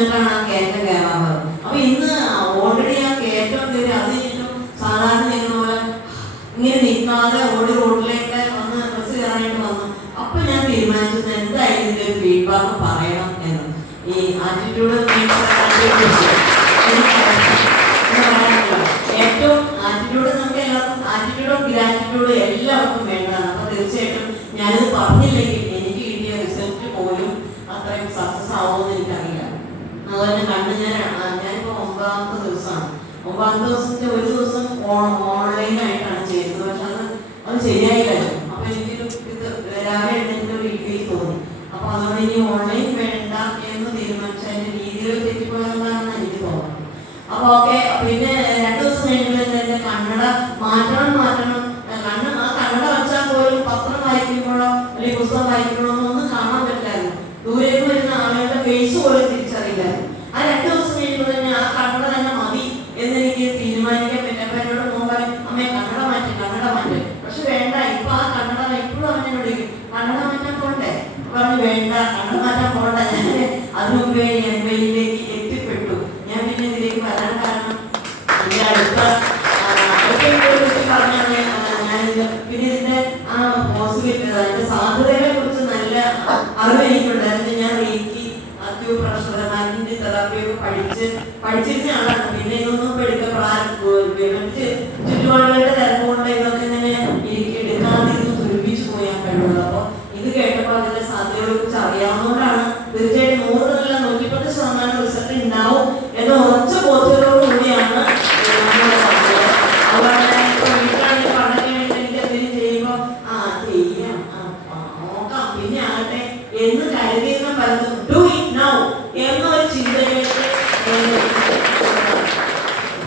നിന്നിട്ടാണ് ആ കയറ്റം കയറാറുള്ളത്. അപ്പൊ ഇന്ന് ഓൾറെഡി ആ കയറ്റം കയറി അത് കഴിഞ്ഞിട്ടും സാധാരണ ഞങ്ങൾ പോലെ ഇങ്ങനെ നിൽക്കാതെ ഓടി റോഡിലേക്ക് വന്ന് ബസ് കയറാനായിട്ട് വന്നു. അപ്പൊ ഞാൻ തീരുമാനിച്ചത് എന്തായാലും ഇതിന്റെ ഒരു ഫീഡ്ബാക്ക് പറയണം എന്ന്. ഈ ആറ്റിറ്റ്യൂഡ് ഏറ്റവും ആറ്റിറ്റ്യൂഡ് നമുക്ക് എല്ലാവർക്കും ആറ്റിറ്റ്യൂഡ് ഓഫ് ഗ്രാറ്റിറ്റ്യൂഡ് എല്ലാവർക്കും വേണ്ടതാണ്. അപ്പൊ തീർച്ചയായിട്ടും ഞാനിത് പറഞ്ഞില്ലെങ്കിൽ എനിക്ക് കിട്ടിയ റിസൾട്ട് പോലും അത്രയും സക്സസ് ആവുമെന്ന് എനിക്കറിയില്ല. അതുപോലെ കണ്ട് ഞാനിപ്പോ 9ാമത്തെ ദിവസമാണ്. 9ാമത്തെ ദിവസത്തെ ഒരു ദിവസം ഓൺലൈനായിട്ടാണ് ചെയ്തത്. പക്ഷെ അത് ശരിയായില്ലായിരുന്നു. അപ്പൊ എനിക്കൊരു ഇത് രാവിലെ എഴുന്നേറ്റ് ഒരു ഫീൽ തോന്നി. അപ്പൊ അതുകൊണ്ട് ഇനി ഓൺലൈൻ വേണ്ട എന്ന് തീരുമാനിച്ച അതിന്റെ രീതിയിൽ തെറ്റിപ്പോയതാണെന്ന് എനിക്ക് തോന്നുന്നത്. അപ്പൊ ഓക്കെ, പിന്നെ 2 ദിവസം കഴിയുമ്പോൾ എന്റെ കണ്ണട മാറ്റണം. ആ കണ്ണട വെച്ചാൽ പോലും പത്രം വായിക്കുമ്പോഴോ അല്ലെങ്കിൽ പുസ്തകം വായിക്കുമ്പോഴോ ഒന്നും കാണാൻ പറ്റില്ലായിരുന്നു. ദൂരേക്ക് വരുന്ന ആളുകളുടെ ഫേസ് പോലും തിരിച്ചറിയില്ലായിരുന്നു. ആ 2 ദിവസം കഴിയുമ്പോൾ തന്നെ ആ കണ്ണട തന്നെ മതി എന്നെനിക്ക് തീരുമാനിക്കാൻ പറ്റും. അപ്പൊ എന്നോട് മോൻ അമ്മയെ കണ്ണട മാറ്റി. പക്ഷെ വേണ്ട, ഇപ്പൊ ആ കണ്ണട ഇപ്പോഴും അവനോട് കണ്ണട മാറ്റാൻ പോണ്ടേ പറഞ്ഞു. വേണ്ട, കണ്ണട മാറ്റാൻ പോണ്ട. ഞാൻ അതിനുമുമ്പേ എൻവെയിലേക്ക് എത്തിപ്പെട്ടു. ഞാൻ പിന്നെ ഇതിലേക്ക് വരാൻ കാരണം എന്റെ അടുത്ത പറഞ്ഞാണ് പിന്നെ ഇതിന്റെ ആ പോസിബിലിറ്റി അതിന്റെ സാധ്യതകളെ കുറിച്ച് നല്ല അറിവ് എനിക്കുണ്ടായിരുന്നു. ഞാൻ റീക്കി അക്യൂപ്രഷർ മാഗ്നറ്റിക് തെറാപ്പിയൊക്കെ പഠിച്ചിരുന്ന ആളാണ്. പിന്നെ ഇതൊന്നും ചുറ്റുപാടുകളുടെ തിരക്ക് കൊണ്ട് ഇതൊക്കെ ഇങ്ങനെ എടുക്കാതെ ഇത് തുരുപ്പിച്ചു പോയാൻ കഴിയുള്ളൂ. അപ്പൊ ഇത് കേട്ടപ്പോൾ അതിന്റെ സാധ്യതകളെ കുറിച്ച് അറിയാവുന്നതുകൊണ്ടാണ് തീർച്ചയായിട്ടും 100-ൽ 110% റിസൾട്ട് ഉണ്ടാവും എന്ന ഉറച്ച ബോധ്യത്തോടു കൂടിയാണ്. അതുപോലെ വീട്ടിലാണെങ്കിൽ പഠനം എനിക്ക് എന്തെങ്കിലും ചെയ്യുമ്പോൾ ചെയ്യാം, നോക്കാം, പിന്നെ ആകട്ടെ എന്ന് കരുതിയിരുന്ന പലതും ഡു ഇറ്റ് നൗ എന്നൊരു ചിന്തയിലേക്ക്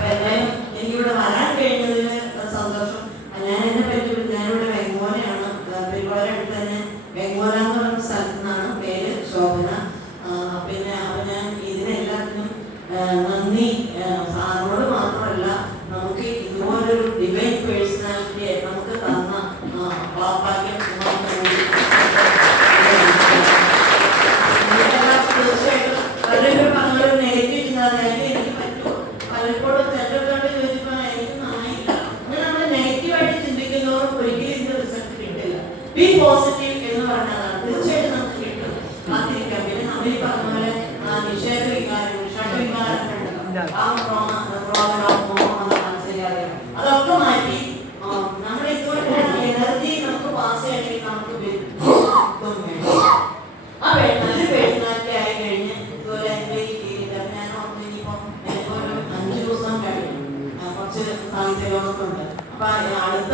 എന്തായാലും എനിക്കിവിടെ വരാൻ കഴിഞ്ഞതിൽ സന്തോഷം. ഞാൻ എന്നെ പറ്റി ഞാനിവിടെ വെങ്ങോലയാണ്. പെരുവാള അടുത്ത് തന്നെ വെങ്ങോല എന്ന് പറയുന്ന സ്ഥലത്തു നിന്നാണ്. പേര് ശോഭന. പിന്നെ അപ്പൊ ഞാൻ ഇതിനെല്ലാത്തിനും നന്ദി സാറിനോട് മാത്രമല്ല, നമുക്ക് ഇതുപോലൊരു ഡിവൈൻ പേഴ്സണാലിറ്റിയെ നമുക്ക് തന്ന ഭാഗ്യം തീർച്ചയായിട്ടും പലരും പറഞ്ഞൊരു നെഗറ്റീവ് ചിന്താഗതി എനിക്ക് പറ്റുമോ. പലപ്പോഴും ചെറുതോട്ട് ചോദിച്ചപ്പോൾ എനിക്കൊന്നും ആയില്ല. അങ്ങനെ നമ്മൾ നെഗറ്റീവായിട്ട് ചിന്തിക്കുന്നവർക്ക് ഒരിക്കലും ഇതിന്റെ റിസൾട്ട് കിട്ടില്ല. ബി പോസിറ്റീവ് എന്ന് പറഞ്ഞതാണ്. തീർച്ചയായിട്ടും നമുക്ക് കിട്ടും. കാത്തിരിക്കാം. പിന്നെ നമ്മൾ ഈ പറഞ്ഞ പോലെ നിഷേധ വികാരം, ഷഡ്വികാരം, അതൊക്കെ മാറ്റി നമ്മുടെ ഇതുപോലെ എനർജി നമുക്ക് പാസ് ചെയ്യണമെങ്കിൽ നമുക്ക് ആ നല്ല പേഴ്സണാലിറ്റി ആയി കഴിഞ്ഞ് ഇതുപോലെ എന്റെ ഞാൻ ഇനിയിപ്പോ എനിക്കൊരു 5 ദിവസം കഴിഞ്ഞു. കുറച്ച് സാഹിത്യ ലോകത്തുണ്ട്. അപ്പൊ അടുത്ത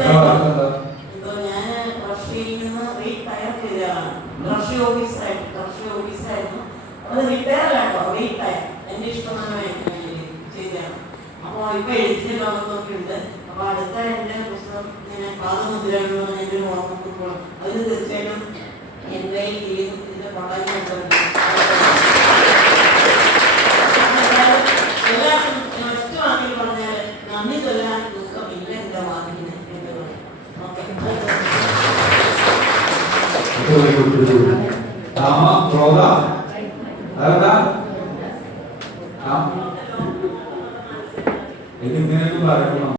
എന്തോ ഞാൻ റഷ്യയിൽ നിന്ന് റീടയർ ചെയ്തതാണ്. റഷ്യ ഓഫീസറായിരുന്നു. അത് റിട്ടയർ അല്ലാട്ടോ, റീടയർ. എന്റെ ഇഷ്ടമായി ചെയ്തതാണ്. അപ്പൊ ഇപ്പൊ എഴുത്തിന്റെ ലോകത്തൊക്കെ ഉണ്ട്. അപ്പൊ അടുത്ത എന്റെ പുസ്തകം ഇങ്ങനെ പാദമുദ്രകളോ എന്റെ ഒരു ഓർമ്മ അതിന് തീർച്ചയായിട്ടും എന്റെ ഇതിന്റെ കൊണ്ടാക്കി എല്ലാവർക്കും ഒറ്റ വാക്കിൽ പറഞ്ഞാല് നന്ദി ചൊല്ലാൻ ദുഃഖമില്ല എന്റെ വാക്കിന് എന്ന് പറയും. ഓക്കെ.